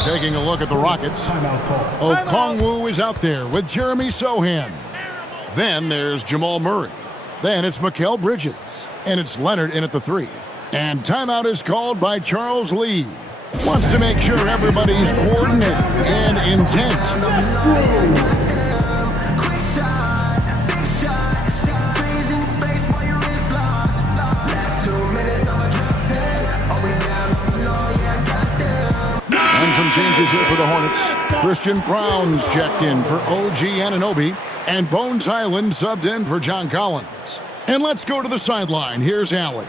Taking a look at the Rockets. Okongwu is out there with Jeremy Sohan. Then there's Jamal Murray. Then it's Mikal Bridges. And it's Leonard in at the 3. And timeout is called by Charles Lee. Wants to make sure everybody's coordinated and intent. And some changes here for the Hornets. Christian Brown's checked in for OG Anunoby. And Bones Hyland subbed in for John Collins. And let's go to the sideline. Here's Allie.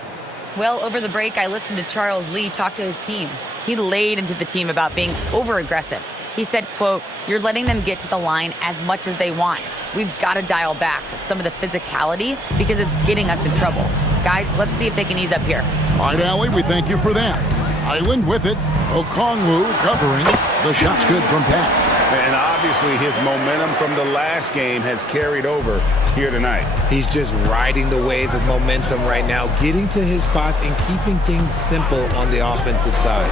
Well, over the break, I listened to Charles Lee talk to his team. He laid into the team about being over-aggressive. He said, quote, "You're letting them get to the line as much as they want. We've got to dial back some of the physicality because it's getting us in trouble. Guys, let's see if they can ease up here." All right, Allie, we thank you for that. Hyland with it. Okongwu covering. The shot's good from Pat. And obviously his momentum from the last game has carried over here tonight. He's just riding the wave of momentum right now, getting to his spots and keeping things simple on the offensive side.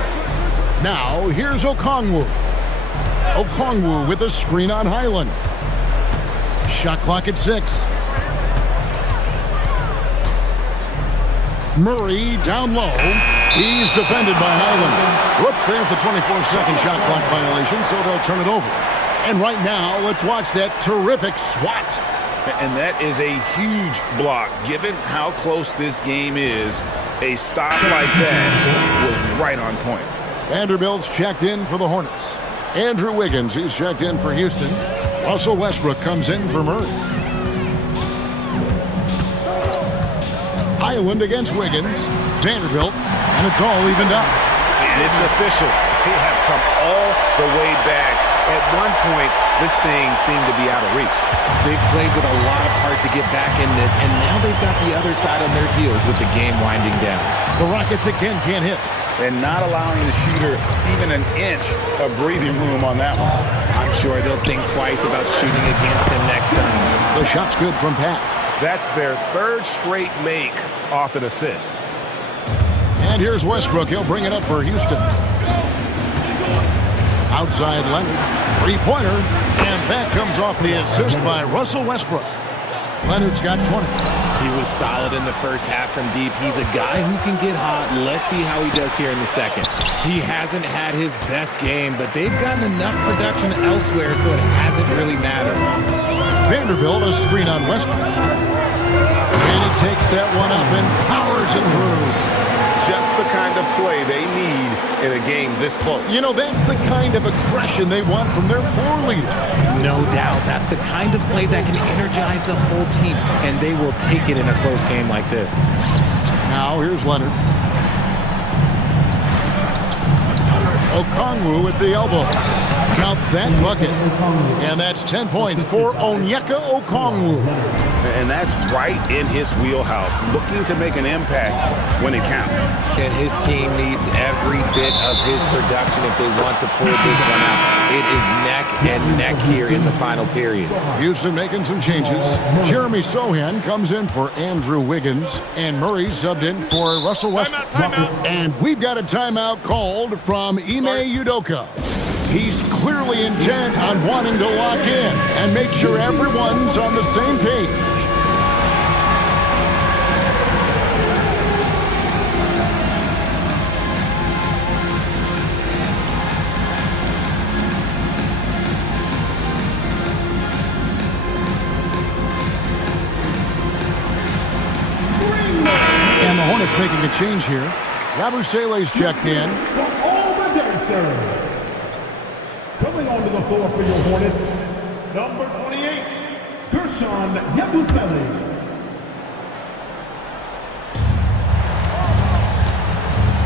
Now, here's Okongwu. Okongwu with a screen on Hyland. Shot clock at 6. Murray down low. He's defended by Hyland. Whoops, there's the 24-second shot clock violation, so they'll turn it over. And right now, let's watch that terrific swat. And that is a huge block. Given how close this game is, a stop like that was right on point. Vanderbilt's checked in for the Hornets. Andrew Wiggins, he's checked in for Houston. Russell Westbrook comes in for Murray. Hyland against Wiggins. Vanderbilt, and it's all evened up. And it's official. They have come all the way back. At one point, this thing seemed to be out of reach. They've played with a lot of heart to get back in this, and now they've got the other side on their heels with the game winding down. The Rockets again can't hit. And not allowing the shooter even an inch of breathing room on that one. I'm sure they'll think twice about shooting against him next time. The shot's good from Pat. That's their third straight make off an assist. And here's Westbrook. He'll bring it up for Houston. Outside Leonard. Three-pointer. And that comes off the assist by Russell Westbrook. Leonard's got 20. He was solid in the first half from deep. He's a guy who can get hot. Let's see how he does here in the second. He hasn't had his best game, but they've gotten enough production elsewhere, so it hasn't really mattered. Vanderbilt, a screen on Westbrook. And he takes that one up and powers it through. Just the kind of play they need in a game this close. You know, that's the kind of aggression they want from their floor leader. No doubt. That's the kind of play that can energize the whole team, and they will take it in a close game like this. Now, here's Leonard. Okongwu at the elbow. Count that bucket. And that's 10 points for Onyeka Okongwu. And that's right in his wheelhouse, looking to make an impact when it counts. And his team needs every bit of his production if they want to pull this one out. It is neck and neck here in the final period. Houston making some changes. Jeremy Sohan comes in for Andrew Wiggins, and Murray subbed in for Russell Westbrook. And we've got a timeout called from Ime Udoka. He's clearly intent on wanting to lock in and make sure everyone's on the same page. And the Hornets making a change here. Yabusele's checked in. All the dancers. Coming onto the floor for your Hornets, number 28, Gershon Yabusele.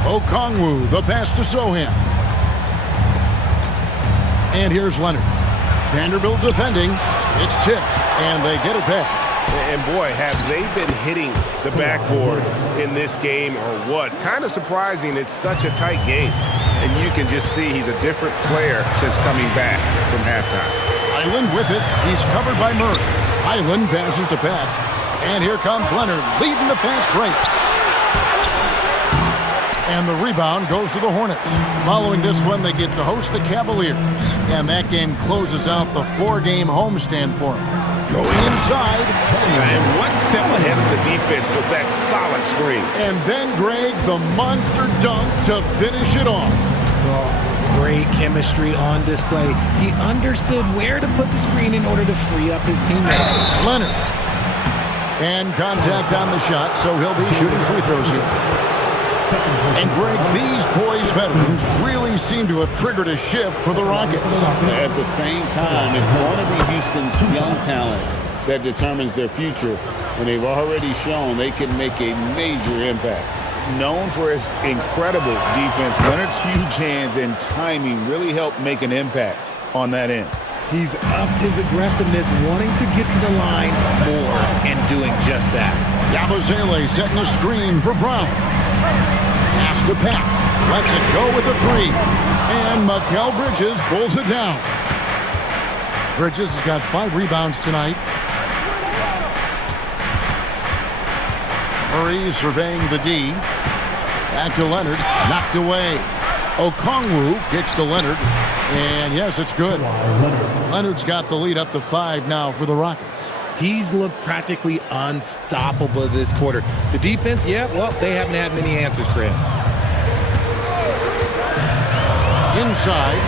Okongwu, the pass to Sohan. And here's Leonard. Vanderbilt defending. It's tipped, and they get it back. And boy, have they been hitting the backboard in this game or what? Kind of surprising, it's such a tight game. And you can just see he's a different player since coming back from halftime. Hyland with it. He's covered by Murray. Hyland passes to Pat. And here comes Leonard leading the fast break. And the rebound goes to the Hornets. Following this one, they get to host the Cavaliers. And that game closes out the 4-game homestand for them. Going inside. And one step ahead of the defense with that solid screen. And then, Greg, the monster dunk to finish it off. Oh, great chemistry on display. He understood where to put the screen in order to free up his teammate. Leonard. And contact on the shot, so he'll be shooting free throws here. And, Greg, these poised veterans really seem to have triggered a shift for the Rockets. At the same time, it's going to be Houston's young talent that determines their future, and they've already shown they can make a major impact. Known for his incredible defense, Leonard's huge hands and timing really helped make an impact on that end. He's upped his aggressiveness, wanting to get to the line more and doing just that. Yabusele setting a screen for Brown. Pass to Pat. Lets it go with the 3. And Mikal Bridges pulls it down. Bridges has got 5 rebounds tonight. Murray surveying the D. Back to Leonard. Knocked away. Okongwu gets to Leonard. And yes, it's good. Leonard's got the lead up to 5 now for the Rockets. He's looked practically unstoppable this quarter. The defense, yeah, well, they haven't had many answers for him. Inside.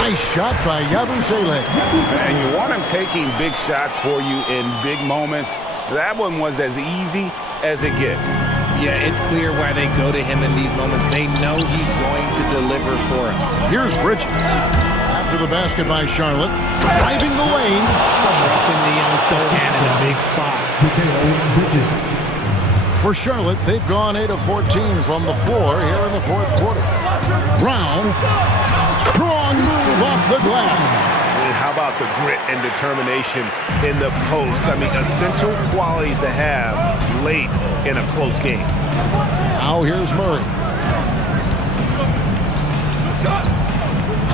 Nice shot by Yabusele. And you want him taking big shots for you in big moments. That one was as easy as it gets. Yeah, it's clear why they go to him in these moments. They know he's going to deliver for them. Here's Bridges. After the basket by Charlotte. Driving the lane. Trusting the young Sohan in a big spot. For Charlotte, they've gone 8 of 14 from the floor here in the 4th quarter. Brown. Strong move off the glass. How about the grit and determination in the post? I mean, essential qualities to have late in a close game. Now here's Murray.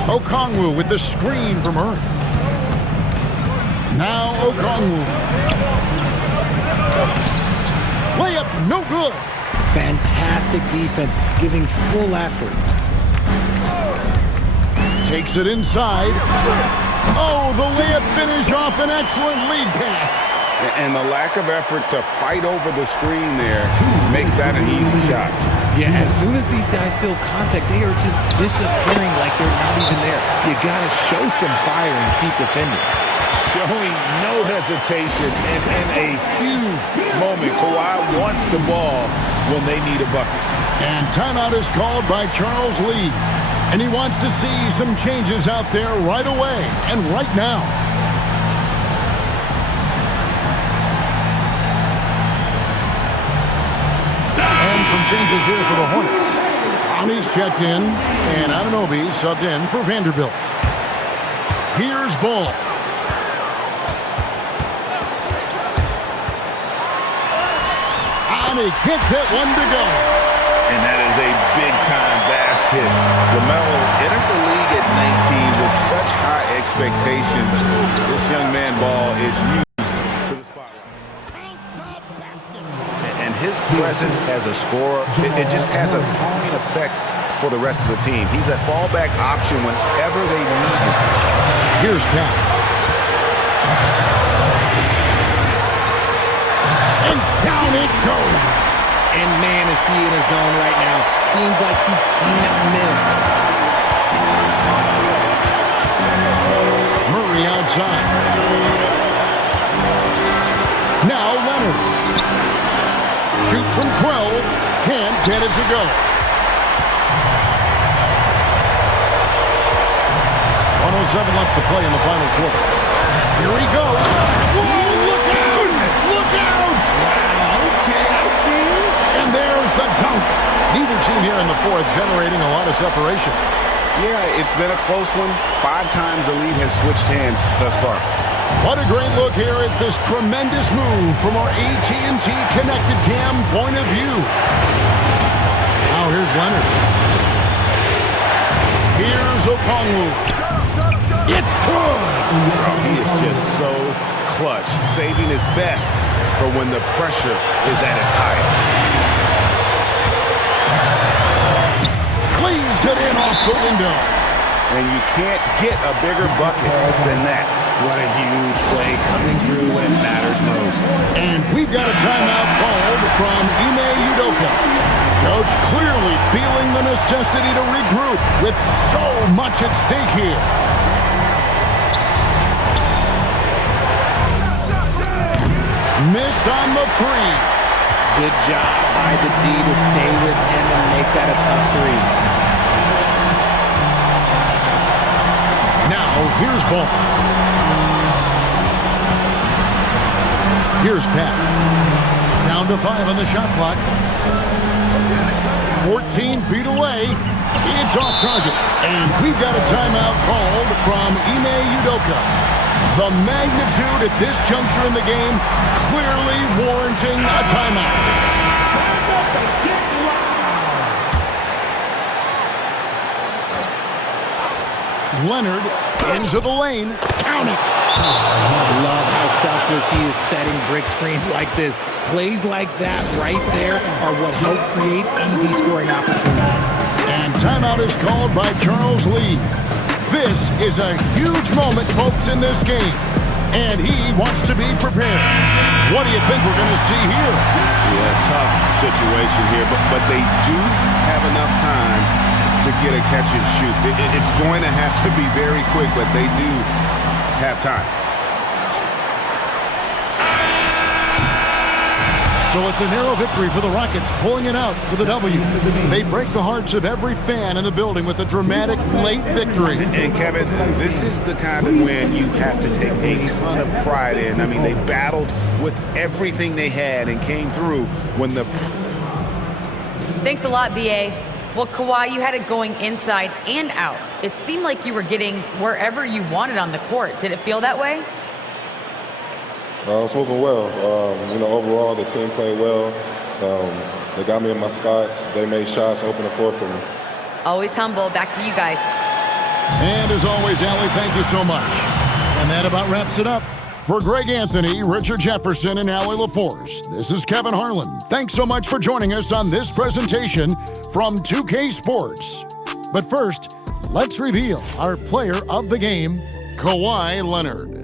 Okongwu with the screen from Murray. Now Okongwu. Layup, no good. Fantastic defense, giving full effort. Takes it inside. Oh, the layup finish off an excellent lead pass. And the lack of effort to fight over the screen there makes that an easy shot. Yeah, as soon as these guys feel contact, they are just disappearing like they're not even there. You got to show some fire and keep defending. Showing no hesitation and in a huge moment. Kawhi wants the ball when they need a bucket. And timeout is called by Charles Lee. And he wants to see some changes out there right away and right now. And some changes here for the Hornets. Brownie's checked in, and Anunoby subbed in for Vanderbilt. Here's Ball. And he gets that one to go. And that is a big-time basket. LaMelo entered the league at 19 with such high expectations. This young man Ball is used to the spotlight. And his presence as a scorer, it just has a calming effect for the rest of the team. He's a fallback option whenever they need him. Here's Pat. And down it goes. And man, is he in his zone right now. Seems like he can't miss. Murray outside. Now Leonard. Shoot from 12. Can't get it to go. 1:07 left to play in the final quarter. Here he goes. Whoa, look out! Look out! Okay, I see him. And there's the dunk. Neither team here in the 4th generating a lot of separation. Yeah, it's been a close one. 5 times the lead has switched hands thus far. What a great look here at this tremendous move from our AT&T Connected Cam point of view. Now here's Leonard. Here's Okongwu. It's good. He is just so clutch, saving his best for when the pressure is at its highest. Lays it in off the window. And you can't get a bigger bucket than that. What a huge play coming through when it matters most. And we've got a timeout called from Ime Udoka. Coach clearly feeling the necessity to regroup with so much at stake here. Missed on the three. Good job by the D to stay with him and make that a tough three. Now, here's Ball. Here's Pat. Down to 5 on the shot clock. 14 feet away. It's off target. And we've got a timeout called from Ime Udoka. The magnitude at this juncture in the game clearly warranting a timeout. Leonard into the lane. Count it. Love how selfless he is setting brick screens like this. Plays like that right there are what help create easy scoring opportunities. And timeout is called by Charles Lee. This is a huge moment, folks, in this game. And he wants to be prepared. What do you think we're going to see here? Yeah, tough situation here, but they do have enough time to get a catch and shoot. It's going to have to be very quick, but they do have time. So it's a narrow victory for the Rockets, pulling it out for the W. They break the hearts of every fan in the building with a dramatic late victory. And Kevin, this is the kind of win you have to take a ton of pride in. I mean, they battled with everything they had and came through when the... Thanks a lot, B.A. Well, Kawhi, you had it going inside and out. It seemed like you were getting wherever you wanted on the court. Did it feel that way? It's moving well. Overall, the team played well. They got me in my spots. They made shots, open the floor for me. Always humble. Back to you guys. And as always, Allie, thank you so much. And that about wraps it up. For Greg Anthony, Richard Jefferson, and Allie LaForce, this is Kevin Harlan. Thanks so much for joining us on this presentation from 2K Sports. But first, let's reveal our player of the game, Kawhi Leonard.